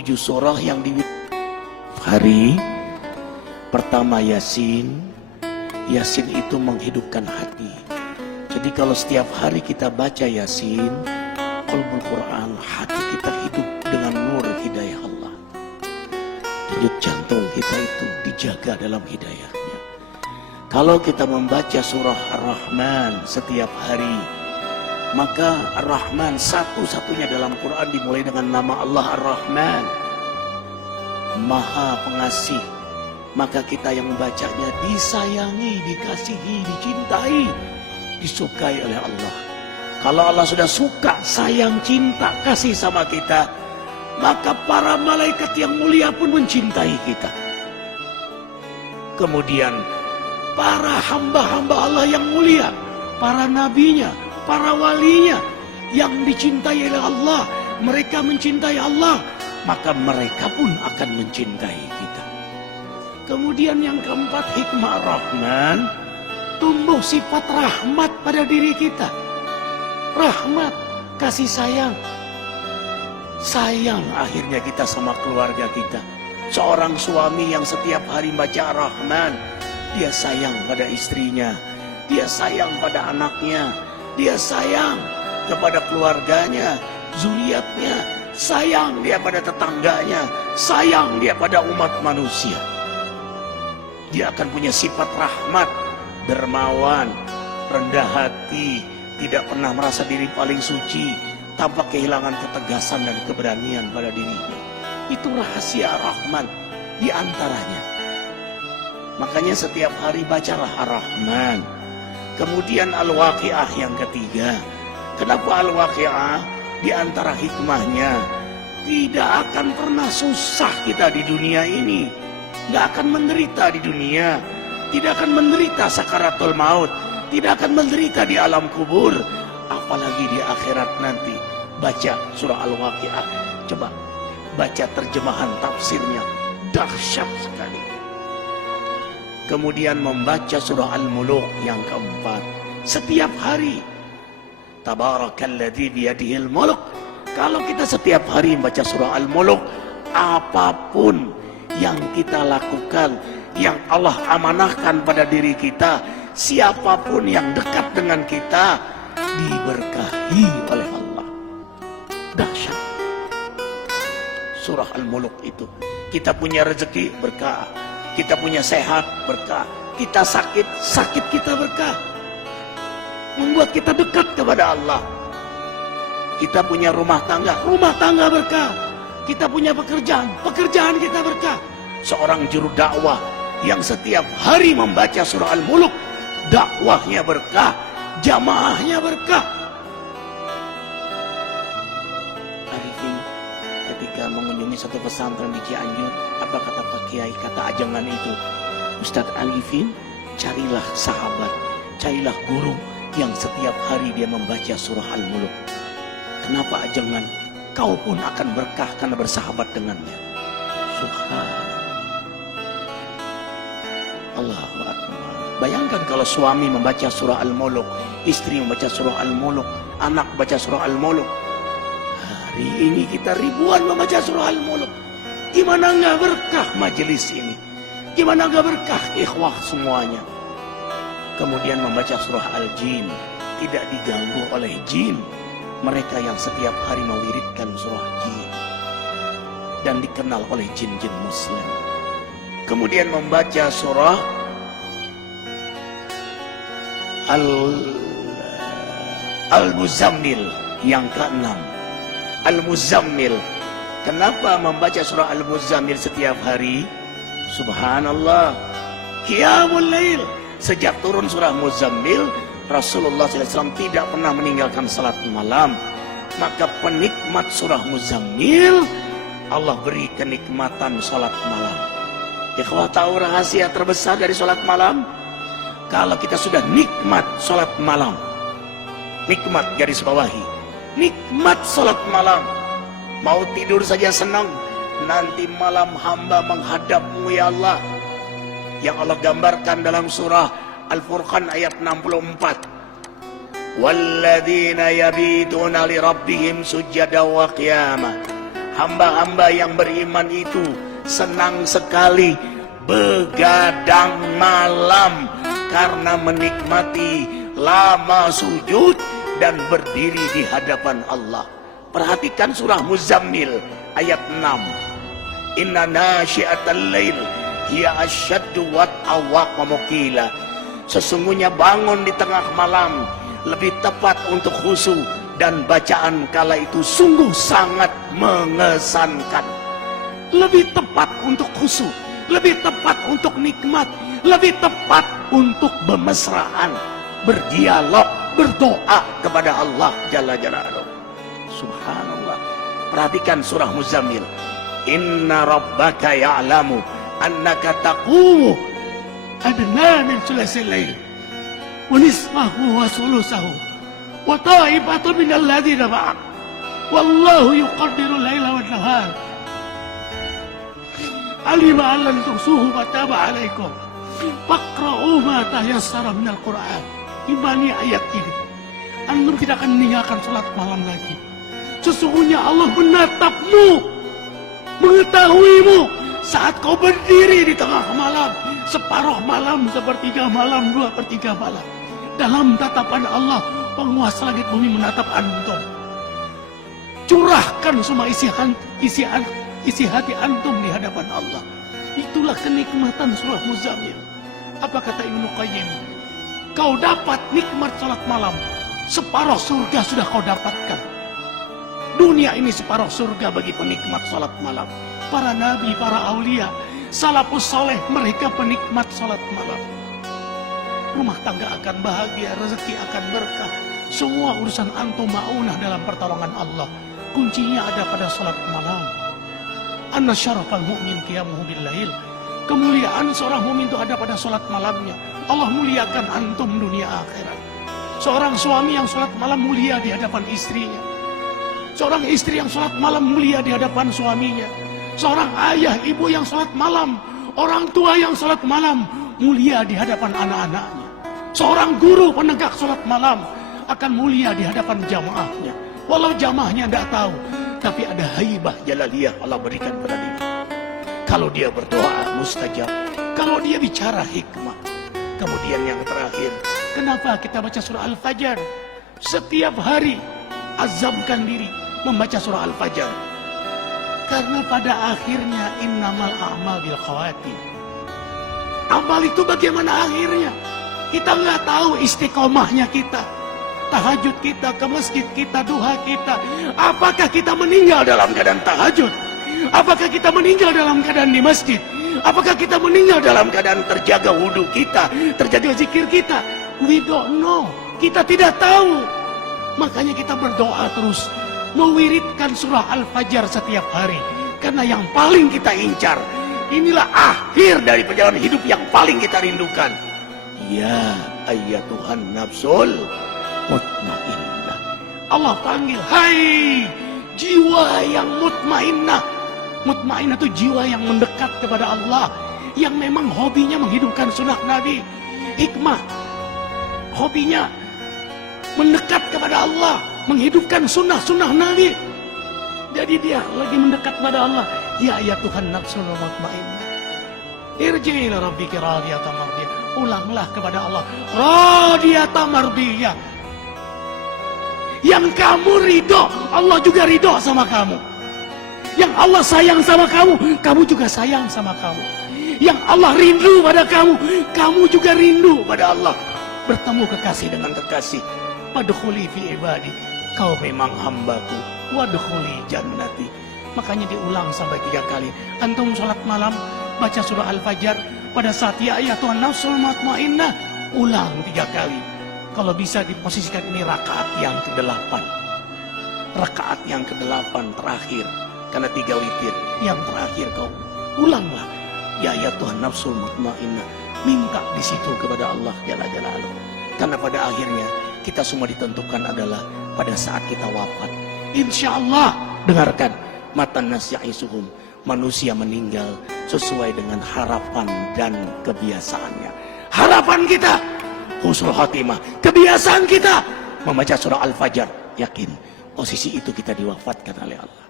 7 surah yang di hari pertama Yasin. Yasin itu menghidupkan hati. Jadi kalau setiap hari kita baca Yasin, qalbul Quran, hati kita hidup dengan nur hidayah Allah. Denyut jantung kita itu dijaga dalam hidayahnya. Kalau kita membaca surah Ar-Rahman setiap hari, maka Ar-Rahman satu-satunya dalam Quran dimulai dengan nama Allah Ar-Rahman, Maha Pengasih. Maka kita yang membacanya disayangi, dikasihi, dicintai, disukai oleh Allah. Kalau Allah sudah suka, sayang, cinta, kasih sama kita, maka para malaikat yang mulia pun mencintai kita. Kemudian para hamba-hamba Allah yang mulia, para nabinya, para walinya yang dicintai oleh Allah, mereka mencintai Allah, maka mereka pun akan mencintai kita. Kemudian yang keempat, hikmah Rahman, tumbuh sifat rahmat pada diri kita. Rahmat, kasih sayang. Sayang akhirnya kita sama keluarga kita. Seorang suami yang setiap hari baca Rahman, dia sayang pada istrinya, dia sayang pada anaknya, dia sayang kepada keluarganya, zuriatnya, sayang dia pada tetangganya, sayang dia pada umat manusia. Dia akan punya sifat rahmat, dermawan, rendah hati, tidak pernah merasa diri paling suci, tanpa kehilangan ketegasan dan keberanian pada dirinya. Itu rahasia Rahman di antaranya. Makanya setiap hari bacalah Ar-Rahman. Kemudian Al-Waqi'ah yang ketiga. Kenapa Al-Waqi'ah? Di antara hikmahnya, tidak akan pernah susah kita di dunia ini. Tidak akan menderita di dunia. Tidak akan menderita sakaratul maut. Tidak akan menderita di alam kubur. Apalagi di akhirat nanti. Baca surah Al-Waqi'ah. Coba baca terjemahan tafsirnya. Dahsyat sekali. Kemudian membaca surah Al-Muluk yang keempat. Setiap hari. Tabarakalladzi biyadihil muluk. Kalau kita setiap hari membaca surah Al-Muluk, apapun yang kita lakukan, yang Allah amanahkan pada diri kita, siapapun yang dekat dengan kita, diberkahi oleh Allah. Dahsyat surah Al-Muluk itu. Kita punya rezeki, berkah. Kita punya sehat, berkah. Kita sakit, sakit kita berkah. Membuat kita dekat kepada Allah. Kita punya rumah tangga berkah. Kita punya pekerjaan, pekerjaan kita berkah. Seorang juru dakwah yang setiap hari membaca surah Al-Muluk, dakwahnya berkah, jamaahnya berkah. Arifin ketika mengunjungi satu pesantren di Cianjur, apa kata Pak Kiai, kata ajengan itu, Ustadz Arifin, carilah sahabat, carilah guru yang setiap hari dia membaca surah Al-Muluk. Kenapa ajengan? Kau pun akan berkah karena bersahabat dengannya. Subhanallah. Allahu Akbar. Bayangkan kalau suami membaca surah Al-Muluk, istri membaca surah Al-Muluk, anak baca surah Al-Muluk. Hari ini kita ribuan membaca surah Al-Muluk. Gimana nggak berkah majelis ini? Gimana nggak berkah ikhwah semuanya? Kemudian membaca surah Al-Jin, tidak diganggu oleh jin. Mereka yang setiap hari mewiridkan surah jin dan dikenal oleh jin-jin muslim. Kemudian membaca surah Al-Muzammil yang ke-6. Al-Muzammil. Kenapa membaca surah Al-Muzammil setiap hari? Subhanallah. Qiyamul Lail. Sejak turun surah Muzammil, Rasulullah SAW tidak pernah meninggalkan salat malam. Maka penikmat surah Muzammil, Allah beri kenikmatan salat malam. Ikhwah, tahu rahasia terbesar dari salat malam? Kalau kita sudah nikmat salat malam, nikmat garis bawahi, nikmat salat malam, mau tidur saja senang, nanti malam hamba menghadapmu ya Allah. Yang Allah gambarkan dalam surah Al-Furqan ayat 64. Walladzina yabituna li rabbihim sujada wa qiyamah Hamba-hamba yang beriman itu senang sekali begadang malam karena menikmati lama sujud dan berdiri di hadapan Allah. Perhatikan surah Muzammil ayat 6. Inna nasyi'atal lail hiya asyaddu wat'a wa muqila. Sesungguhnya bangun di tengah malam lebih tepat untuk khusyuk dan bacaan kala itu sungguh sangat mengesankan. Lebih tepat untuk khusyuk, lebih tepat untuk nikmat, lebih tepat untuk bermesraan, berdialog, berdoa kepada Allah Jalla Jalaluhu. Subhanallah. Perhatikan surah Muzammil. Inna rabbaka ya'lamu annaka taqumu adna min thulathil lail wa nisfahu wa thuluthahu wa ta'ifatu min alladhina ma'ak wallahu yuqaddiru laila wan nahar alima an lan tuhsuhu wa taba alaikum faqra'u ma tayassara minal Qur'an. Imani ayat ini, antum tidak akan meninggalkan salat malam lagi. Sesungguhnya Allah menatapmu, mengetahuimu saat kau berdiri di tengah malam, separuh malam, sepertiga malam, 2/3 malam. Dalam tatapan Allah, penguasa langit bumi menatap antum. Curahkan semua isi hati antum di hadapan Allah. Itulah kenikmatan surah Muzammil. Apa kata Ibnu Qayyim? Kau dapat nikmat salat malam, separuh surga sudah kau dapatkan. Dunia ini separuh surga bagi penikmat salat malam. Para nabi, para aulia, salafus soleh, mereka penikmat salat malam. Rumah tangga akan bahagia, rezeki akan berkah. Semua urusan antum ma'unah dalam pertolongan Allah. Kuncinya ada pada salat malam. Anna syarafal mu'min qiyamuhu bil-lail. Kemuliaan seorang mukmin itu ada pada salat malamnya. Allah muliakan antum dunia akhirat. Seorang suami yang salat malam mulia di hadapan istrinya. Seorang istri yang salat malam mulia di hadapan suaminya. Seorang ayah, ibu yang salat malam, orang tua yang salat malam mulia di hadapan anak-anaknya. Seorang guru penegak salat malam akan mulia di hadapan jamaahnya. Walau jamaahnya tidak tahu, tapi ada haibah jalaliyah Allah berikan pada dia. Kalau dia berdoa mustajab, kalau dia bicara hikmah. Kemudian yang terakhir, kenapa kita baca surah Al-Fajr? Setiap hari azamkan diri membaca surah Al-Fajr. Karena pada akhirnya innamal a'mal bil khawatim. Amal itu bagaimana akhirnya? Kita nggak tahu istiqomahnya kita. Tahajud kita, ke masjid kita, duha kita. Apakah kita meninggal dalam keadaan tahajud? Apakah kita meninggal dalam keadaan di masjid? Apakah kita meninggal dalam keadaan terjaga wudhu kita, terjaga zikir kita? We don't know. Kita tidak tahu. Makanya kita berdoa terus, mewiridkan surah Al-Fajr setiap hari. Karena yang paling kita incar, inilah akhir dari perjalanan hidup yang paling kita rindukan. Ya ayyatuhan nafsul mutmainnah. Allah panggil, hai jiwa yang mutmainnah. Mutmainnah itu jiwa yang mendekat kepada Allah, yang memang hobinya menghidupkan sunnah Nabi. Hikmah, hobinya mendekat kepada Allah, menghidupkan sunnah Nabi. Jadi dia lagi mendekat pada Allah. Ya Tuhan nafsul mutmainnah, irji'i ila rabbiki radiyatan mardiyah. Ulanglah kepada Allah, radiyatan mardiyah. Yang kamu ridho, Allah juga ridho sama kamu. Yang Allah sayang sama kamu, kamu juga sayang sama kamu. Yang Allah rindu pada kamu, kamu juga rindu pada Allah. Bertemu kekasih dengan kekasih. Wadkhuli fi ibadi, kau memang hambaku. Wadkhuli jannati. Makanya diulang sampai 3 kali. Antum sholat malam, baca surah Al-Fajr. Pada saat ya Tuhan nafsul mutmainnah, ulang 3 kali. Kalau bisa diposisikan ini rakaat yang ke-8. Rakaat yang ke-8 terakhir. Karena 3 witir. Yang terakhir kau ulanglah. Ya Tuhan nafsul mutmainnah. Minta di situ kepada Allah Jalla Jalaluhu. Karena pada akhirnya kita semua ditentukan adalah pada saat kita wafat. Insya Allah, dengarkan. Matan nasya'isuhum. Manusia meninggal sesuai dengan harapan dan kebiasaannya. Harapan kita husnul khatimah. Kebiasaan kita membaca surah Al-Fajr. Yakin posisi itu kita diwafatkan oleh Allah.